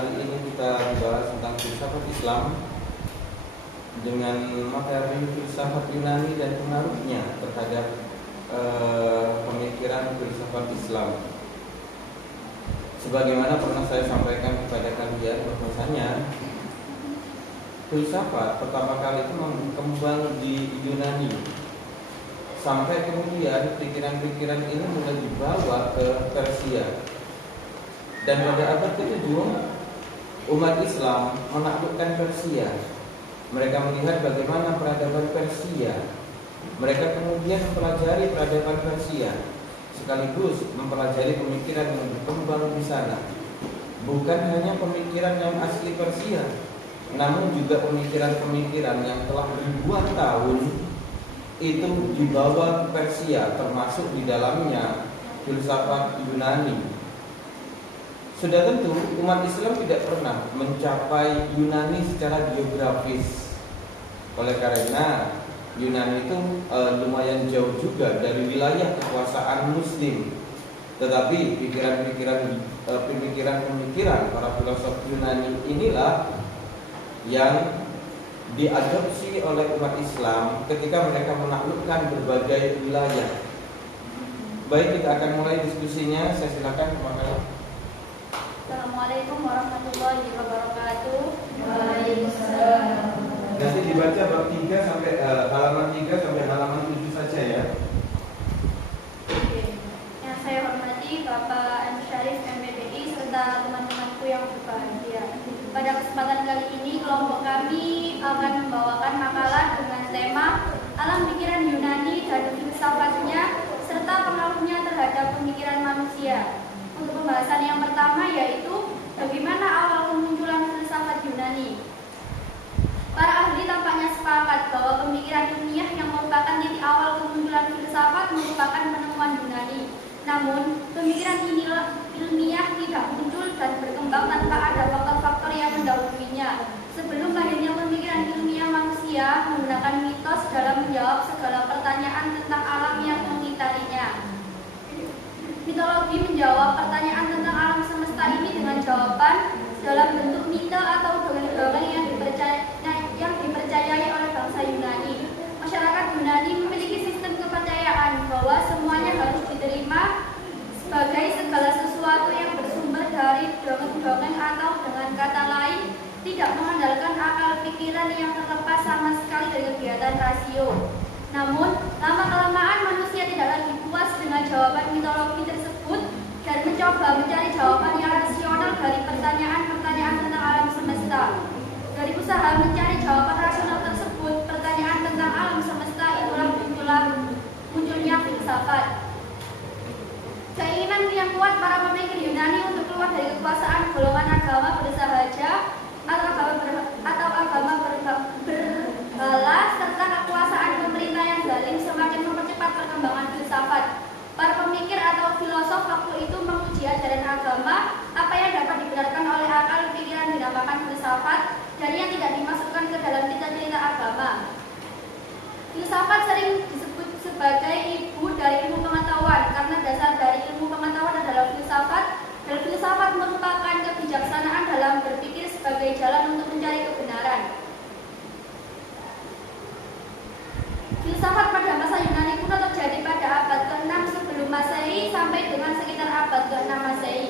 hari ini kita bahas tentang filsafat Islam dengan materi filsafat Yunani dan pengaruhnya terhadap pemikiran filsafat Islam. Sebagaimana pernah saya sampaikan kepada kalian bahwasanya filsafat pertama kali itu berkembang di Yunani, sampai kemudian pikiran-pikiran ini mulai dibawa ke Persia. Dan pada abad ke-7 umat Islam menaklukkan Persia. Mereka melihat bagaimana peradaban Persia. Mereka kemudian mempelajari peradaban Persia, sekaligus mempelajari pemikiran yang berkembang di sana. Bukan hanya pemikiran yang asli Persia, namun juga pemikiran-pemikiran yang telah ribuan tahun itu dibawa ke Persia, termasuk di dalamnya filsafat Yunani. Sudah tentu umat Islam tidak pernah mencapai Yunani secara geografis. Oleh karena Yunani itu lumayan jauh juga dari wilayah kekuasaan Muslim. Tetapi pemikiran para filosof Yunani inilah yang diadopsi oleh umat Islam ketika mereka menaklukkan berbagai wilayah. Baik, kita akan mulai diskusinya. Saya silakan kepada. Assalamualaikum warahmatullahi wabarakatuh. Waalaikumsalam. Nanti dibaca bab 3 sampai halaman 3 sampai halaman 7 saja ya. Oke. Yang saya hormati Bapak M. Syarif MPBI serta teman-temanku yang berbahagia. Pada kesempatan kali ini kelompok kami akan membawakan makalah dengan tema Alam Pikiran Yunani dan Filsafatnya serta pengaruhnya terhadap pemikiran manusia. Untuk pembahasan yang pertama yaitu bagaimana awal kemunculan filsafat Yunani. Para ahli tampaknya sepakat bahwa pemikiran ilmiah yang merupakan titik awal kemunculan filsafat merupakan penemuan Yunani. Namun, pemikiran ilmiah tidak muncul dan berkembang tanpa ada faktor-faktor yang mendahulunya. Sebelum lahirnya pemikiran ilmiah, manusia menggunakan mitos dalam menjawab segala pertanyaan tentang alam yang mengitarinya. Mitologi menjawab pertanyaan tentang alam semesta ini dengan jawaban dalam bentuk mite atau dongeng-dongeng yang dipercayai oleh bangsa Yunani. Masyarakat Yunani memiliki sistem kepercayaan bahwa semuanya harus diterima sebagai segala sesuatu yang bersumber dari dongeng-dongeng atau dengan kata lain tidak mengandalkan akal pikiran yang terlepas sama sekali dari kegiatan rasio. Namun, lama-kelamaan manusia tidak lagi puas dengan jawaban mitologi tersebut dan mencoba mencari jawaban yang rasional dari pertanyaan-pertanyaan tentang alam semesta. Dari usaha mencari jawaban rasional tersebut, pertanyaan tentang alam semesta itulah munculnya filsafat. Keinginan yang kuat para pemikir Yunani untuk keluar dari kekuasaan golongan agama bersahaja atau agama berhala serta kekuasaan pemerintah yang zalim semakin mempercepat perkembangan filsafat. Para pemikir atau filosof waktu itu menguji ajaran agama, apa yang dapat dibenarkan oleh akal pikiran dinamakan filsafat dan yang tidak dimasukkan ke dalam cerita-cerita agama. Filsafat sering disebut sebagai ibu dari ilmu pengetahuan karena dasar dari ilmu pengetahuan adalah filsafat, dan filsafat merupakan kebijaksanaan dalam berpikir sebagai jalan untuk mencari kebenaran. Filsafat pada masa Yunani kuno terjadi pada abad ke-6 sebelum Masehi sampai dengan sekitar abad ke-6 Masehi.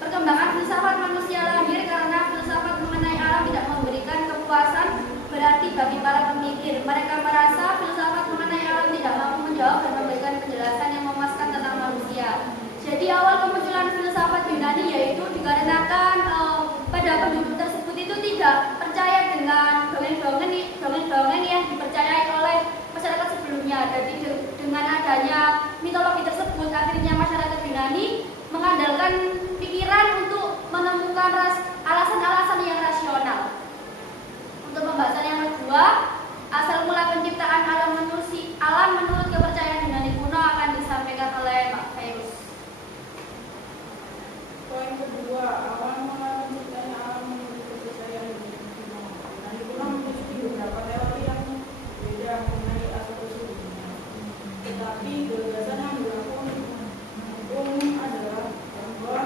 Perkembangan filsafat manusia lahir karena filsafat mengenai alam tidak memberikan kepuasan berarti bagi para pemikir. Mereka merasa filsafat mengenai alam tidak mampu menjawab dan memberikan penjelasan yang memuaskan tentang manusia. Jadi awal kemunculan filsafat Yunani yaitu dikarenakan pada penduduk tersebut itu tidak percaya dengan dongeng-dongeng yang dipercayai oleh masyarakat sebelumnya. Jadi dengan adanya mitologi tersebut, akhirnya masyarakat Yunani mengandalkan pikiran untuk menemukan alasan-alasan yang rasional. Untuk pembahasan yang kedua, asal mula penciptaan alam menurut kepercayaan Yunani kuno akan disampaikan oleh Pak Fairuz. Poin kedua, awal mula penciptaan alam menurut kepercayaan Yunani kuno memiliki beberapa teori yang beda mengenai asal-usul dunia. Tetapi gagasan yang berlaku umum adalah bahwa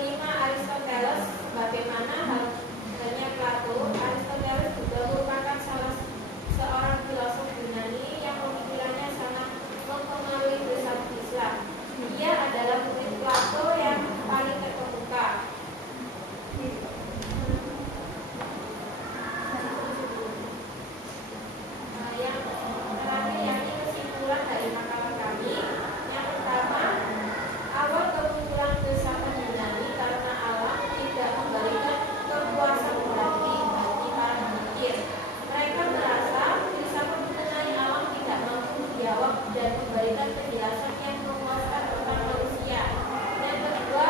kelima, Aristoteles. Bagaimana halnya Plato, Aristoteles juga merupakan salah seorang filosof Yunani yang pemikirannya sangat mempengaruhi filsafat Islam. Dia adalah murid Plato yang paling terkemuka. Yang terakhir yakni kesimpulan dari makalah kami. Yang pertama, awal kemunculan filsafat Yunani karena alam tidak memberikan kepuasan berarti bagi para pemikir. Mereka merasa filsafat mengenai alam tidak mampu menjawab dan memberikan penjelasan yang memuaskan tentang manusia. Yang kedua,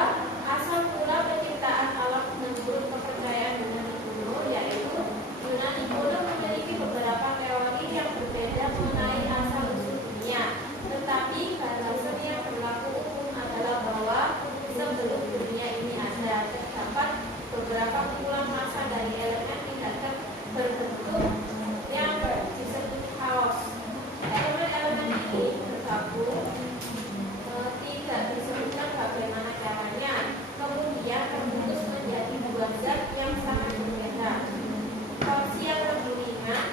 asal mula penciptaan alam menurut kepercayaan Yunani kuno, yaitu Yunani kuno memiliki beberapa teori yang berbeda mengenai asal usul dunia. Tetapi balasan yang berlaku umum adalah bahwa sebelum dunia ini ada, terdapat beberapa kumpulan massa dari elemen tidak berbentuk yang disebut chaos. Elemen-elemen ini bergabung, tidak disebutkan bagaimana caranya, kemudian terputus menjadi dua zat yang sangat berbeda. Torsi yang lebih ringan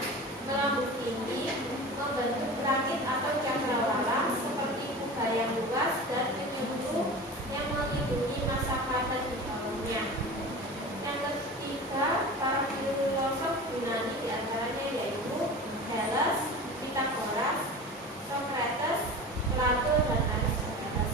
melambung tinggi membentuk langit atau cakrawala seperti kuda yang luas dan penyembuh yang melindungi masa paten di bawahnya. Yang ketiga, para filosof Yunani diantaranya yaitu Thales, Pythagoras, Socrates, Plato, dan Aristoteles.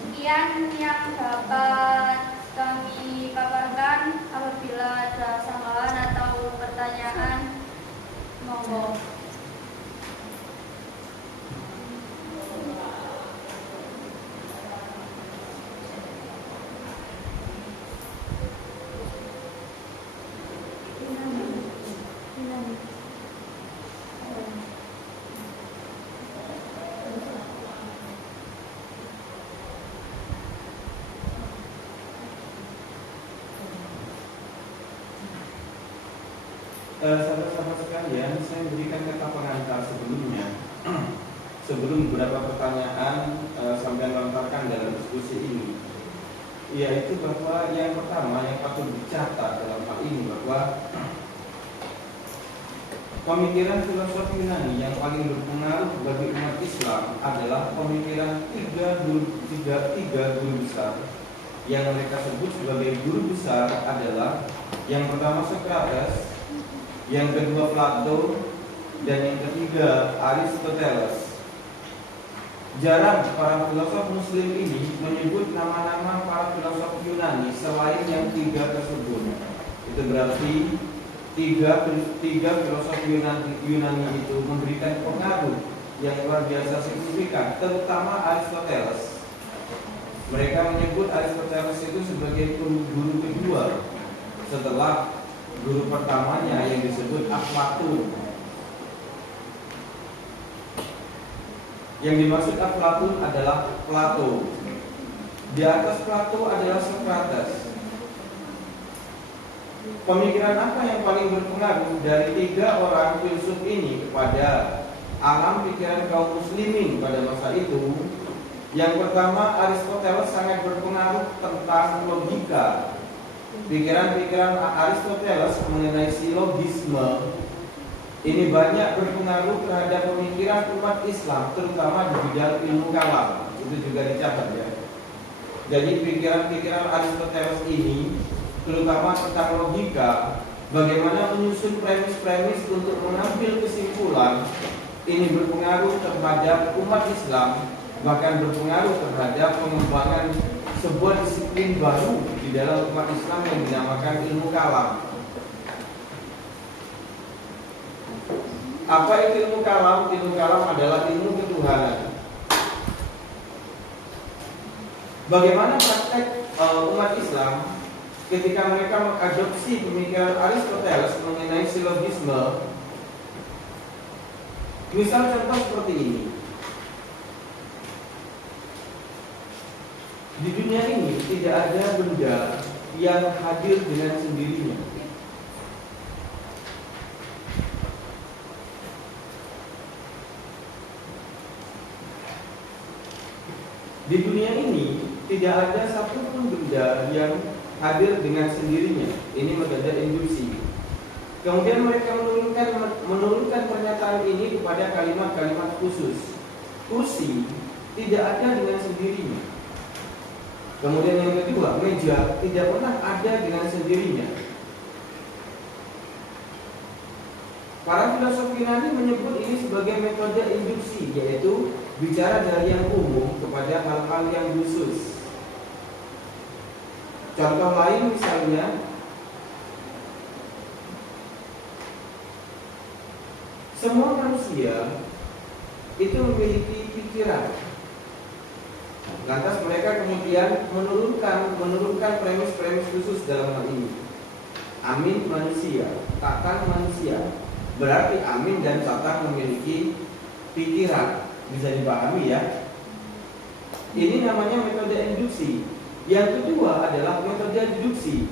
Sekian yang dapat kami paparkan. Apabila ada kesalahan atau pertanyaan, monggo. Sahabat-sahabat sekalian, saya berikan kata pengantar sebelumnya. Sebelum beberapa pertanyaan sampai lontarkan dalam diskusi ini, yaitu bahwa yang pertama yang patut dicatat dalam hal ini bahwa pemikiran filosofi Yunani yang paling berpengaruh bagi umat Islam adalah pemikiran tiga guru besar yang mereka sebut sebagai guru besar adalah yang pertama Socrates, yang kedua Plato, dan yang ketiga Aristoteles. Jarang para filosof Muslim ini menyebut nama-nama para filosof Yunani selain yang tiga tersebut. Itu berarti tiga filosof Yunani itu memberikan pengaruh yang luar biasa signifikan, terutama Aristoteles. Mereka menyebut Aristoteles itu sebagai guru kedua setelah guru pertamanya yang disebut Aflatun. Yang dimaksud Aflatun adalah Plato. Di atas Plato adalah Socrates. Pemikiran apa yang paling berpengaruh dari tiga orang filsuf ini kepada alam pikiran kaum muslimin pada masa itu? Yang pertama, Aristoteles sangat berpengaruh tentang logika. Pikiran-pikiran Aristoteles mengenai silogisme ini banyak berpengaruh terhadap pemikiran umat Islam, terutama di bidang ilmu kalam. Itu juga dicatat ya. Jadi pikiran-pikiran Aristoteles ini, terutama tentang logika, bagaimana menyusun premis-premis untuk mengambil kesimpulan, ini berpengaruh terhadap umat Islam, bahkan berpengaruh terhadap pengembangan sebuah disiplin baru di dalam umat Islam yang dinamakan ilmu kalam. Apa itu ilmu kalam? Ilmu kalam adalah ilmu ketuhanan. Bagaimana praktek umat Islam ketika mereka mengadopsi pemikiran Aristoteles mengenai silogisme? Misal contoh seperti ini. Di dunia ini tidak ada benda yang hadir dengan sendirinya. Di dunia ini tidak ada satupun benda yang hadir dengan sendirinya. Ini metode induksi. Kemudian mereka menurunkan pernyataan ini kepada kalimat-kalimat khusus. Kursi tidak ada dengan sendirinya. Kemudian yang kedua, meja tidak pernah ada dengan sendirinya. Para filosof Yunani menyebut ini sebagai metode induksi, yaitu bicara dari yang umum kepada hal-hal yang khusus. Contoh lain misalnya, semua manusia itu memiliki pikiran. Lantas mereka kemudian menurunkan premis-premis khusus dalam hal ini. Amin manusia, Satan manusia. Berarti Amin dan Satan memiliki pikiran. Bisa dipahami ya. Ini namanya metode induksi. Yang kedua adalah metode deduksi.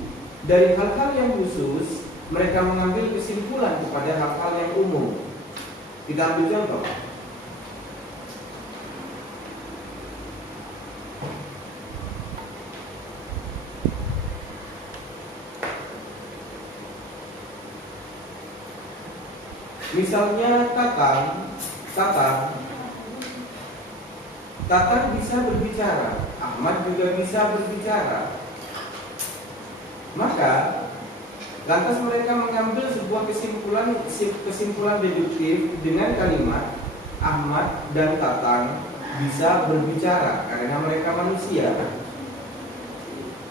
Dari hal-hal yang khusus, mereka mengambil kesimpulan kepada hal-hal yang umum. Kita ambil contoh. Misalnya Tatang bisa berbicara, Ahmad juga bisa berbicara. Maka lantas mereka mengambil sebuah kesimpulan deduktif dengan kalimat Ahmad dan Tatang bisa berbicara karena mereka manusia.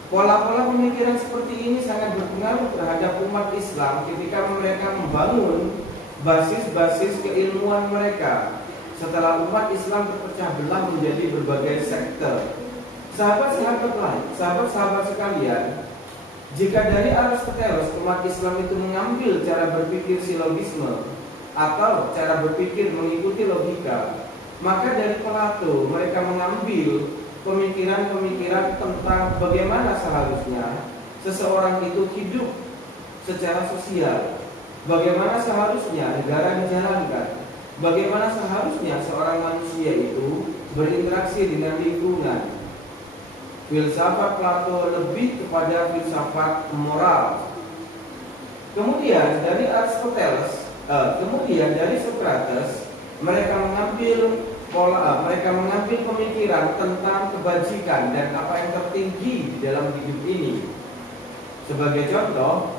Pola-pola pemikiran seperti ini sangat berpengaruh terhadap umat Islam ketika mereka membangun basis-basis keilmuan mereka setelah umat Islam terpecah belah menjadi berbagai sekte. Sahabat-sahabat sekalian, jika dari Aristoteles umat Islam itu mengambil cara berpikir silogisme atau cara berpikir mengikuti logika, maka dari Plato mereka mengambil pemikiran-pemikiran tentang bagaimana seharusnya seseorang itu hidup secara sosial, bagaimana seharusnya negara dijalankan, bagaimana seharusnya seorang manusia itu berinteraksi dengan lingkungan. Filsafat Plato lebih kepada filsafat moral. Kemudian dari Socrates, mereka mengambil pemikiran tentang kebajikan dan apa yang tertinggi di dalam hidup ini. Sebagai contoh,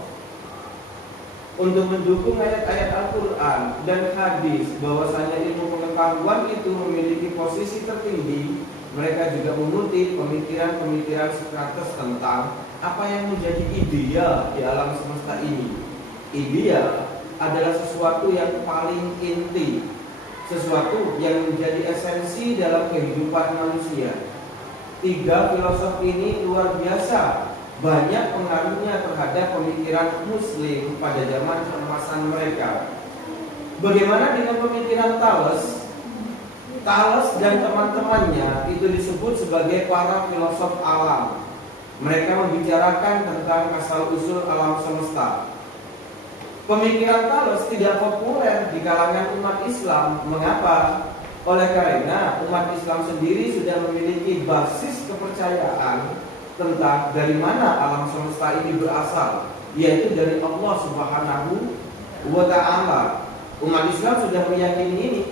untuk mendukung ayat-ayat Al-Quran dan hadis bahwasanya ilmu pengetahuan itu memiliki posisi tertinggi, mereka juga mengutip pemikiran-pemikiran Socrates tentang apa yang menjadi ideal di alam semesta ini. Ideal adalah sesuatu yang paling inti, sesuatu yang menjadi esensi dalam kehidupan manusia. Tiga filosof ini luar biasa banyak pengaruhnya terhadap pemikiran Muslim pada zaman keemasan mereka. Bagaimana dengan pemikiran Thales? Thales dan teman-temannya itu disebut sebagai para filosof alam. Mereka membicarakan tentang asal-usul alam semesta. Pemikiran Thales tidak populer di kalangan umat Islam. Mengapa? Oleh karena umat Islam sendiri sudah memiliki basis kepercayaan tentang dari mana alam semesta ini berasal, yaitu dari Allah Subhanahu wa Ta'ala. Umat Islam sudah meyakini ini,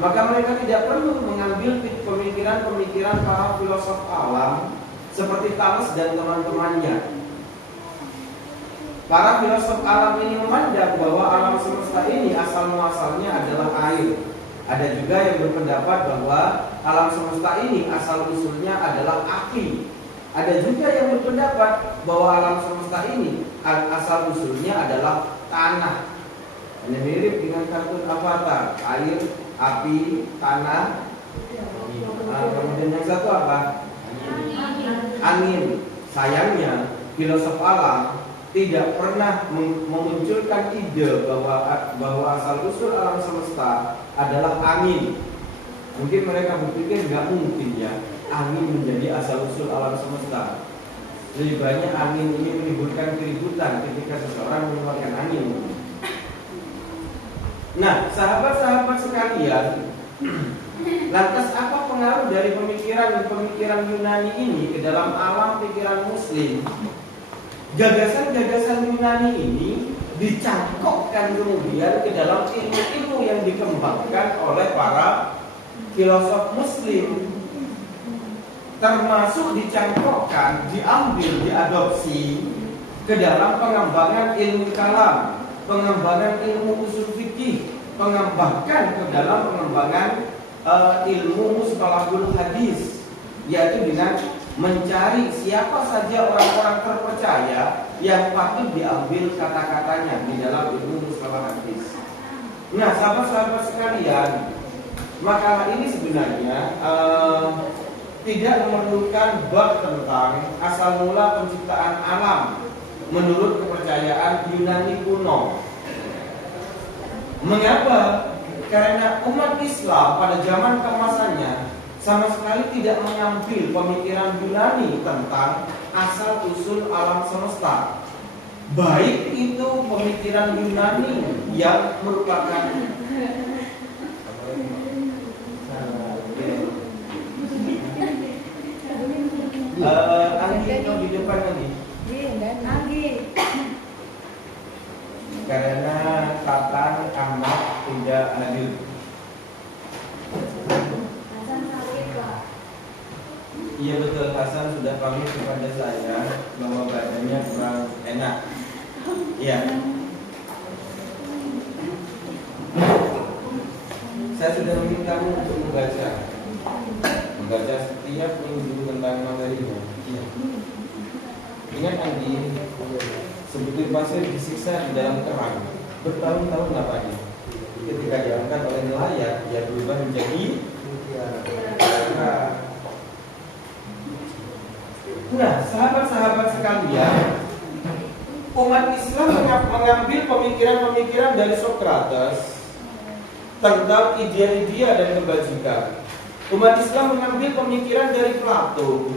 maka mereka tidak perlu mengambil pemikiran-pemikiran para filosof alam seperti Thales dan teman-temannya. Para filosof alam ini memandang bahwa alam semesta ini asal-muasalnya adalah air. Ada juga yang berpendapat bahwa alam semesta ini asal-usulnya adalah api. Ada juga yang berpendapat bahwa alam semesta ini asal-usulnya adalah tanah. Ini mirip dengan kartun Avatar, air, api, tanah. Kemudian yang satu apa? Angin. Sayangnya filosof alam tidak pernah memunculkan ide bahwa asal-usul alam semesta adalah angin. Mungkin mereka berpikir nggak mungkin ya angin menjadi asal-usul alam semesta. Lebih banyak angin ini menimbulkan keributan ketika seseorang mengeluarkan angin. Nah, sahabat-sahabat sekalian, lantas apa pengaruh dari pemikiran Yunani ini ke dalam alam pikiran Muslim, gagasan-gagasan Yunani ini dicangkokkan kemudian ke dalam ilmu-ilmu yang dikembangkan oleh para filosof Muslim, termasuk dicangkokkan, diambil, diadopsi ke dalam pengembangan ilmu kalam, pengembangan ilmu usul fikih, bahkan ke dalam pengembangan ilmu mustalahul hadis, yaitu dengan mencari siapa saja orang-orang terpercaya yang patut diambil kata-katanya di dalam ilmu mustalah hadis. Nah, sahabat-sahabat sekalian, makalah ini sebenarnya tidak memerlukan bab tentang asal mula penciptaan alam menurut kepercayaan Yunani kuno. Mengapa? Karena umat Islam pada zaman keemasannya sama sekali tidak mengambil pemikiran Yunani tentang asal usul alam semesta. Baik itu pemikiran Yunani yang merupakan Anggi itu di depan Anggi. Karena Tatan amat tidak hadir. Iya betul, Hasan sudah pamit kepada saya bahwa badannya kurang enak. Iya. Saya sudah memintamu untuk membaca setiap minggu tentang materinya. Iya. Ingat Andi, sebutir pasir disiksa di dalam terang bertahun-tahun lamanya. Ketika diangkat oleh nelayan, dia berubah menjadi mutiara. Nah, sahabat-sahabat sekalian, umat Islam mengambil pemikiran-pemikiran dari Sokrates tentang idea-idea dan kebajikan. Umat Islam mengambil pemikiran dari Plato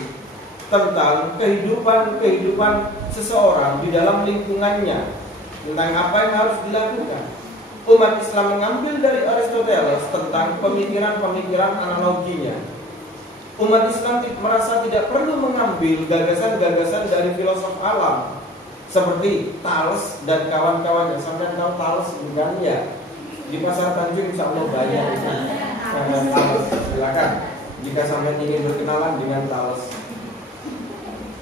tentang kehidupan seseorang di dalam lingkungannya, tentang apa yang harus dilakukan. Umat Islam mengambil dari Aristoteles tentang pemikiran-pemikiran analoginya. Umat Islam merasa tidak perlu mengambil gagasan-gagasan dari filosof alam seperti Thales dan kawan-kawannya. Sampai tahu Thales bukan ya? Di Pasar Tanjung insya Allah banyak. Thales, silakan jika sampai ingin berkenalan dengan Thales.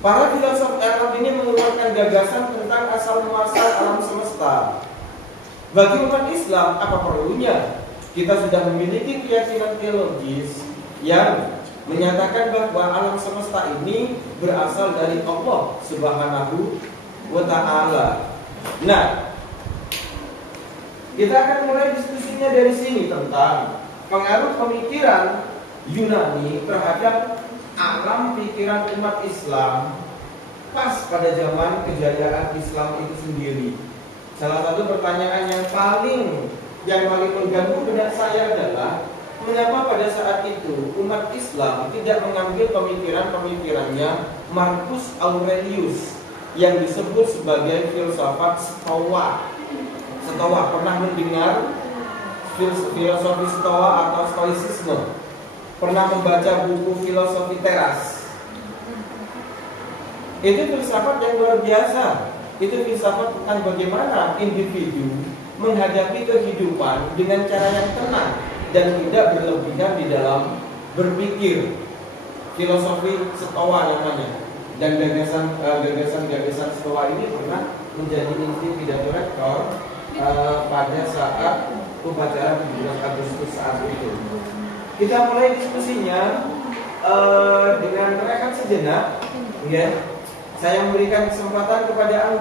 Para filosof Arab ini mengeluarkan gagasan tentang asal muasal alam semesta. Bagi umat Islam, apa perlunya kita sudah memiliki keyakinan teologis yang menyatakan bahwa alam semesta ini berasal dari Allah Subhanahu wa ta'ala. Nah, kita akan mulai diskusinya dari sini tentang pengaruh pemikiran Yunani terhadap alam pikiran umat Islam pas pada zaman kejayaan Islam itu sendiri. Salah satu pertanyaan yang paling mengganggu benak saya adalah mengapa pada saat itu umat Islam tidak mengambil pemikirannya Marcus Aurelius yang disebut sebagai filsafat Stoa. Pernah mendengar filosofi Stoa atau Stoicisme? Pernah membaca buku filosofi Teras? Itu filsafat yang luar biasa. Itu filsafat tentang bagaimana individu menghadapi kehidupan dengan cara yang tenang dan tidak berlebihan di dalam berpikir. Filosofi Stoa namanya. Dan gagasan Stoa ini pernah menjadi inti pidato rektor pada saat upacara 17 Agustus saat itu. Kita mulai diskusinya dengan rekan sejenak. Ya. Saya memberikan kesempatan kepada Anda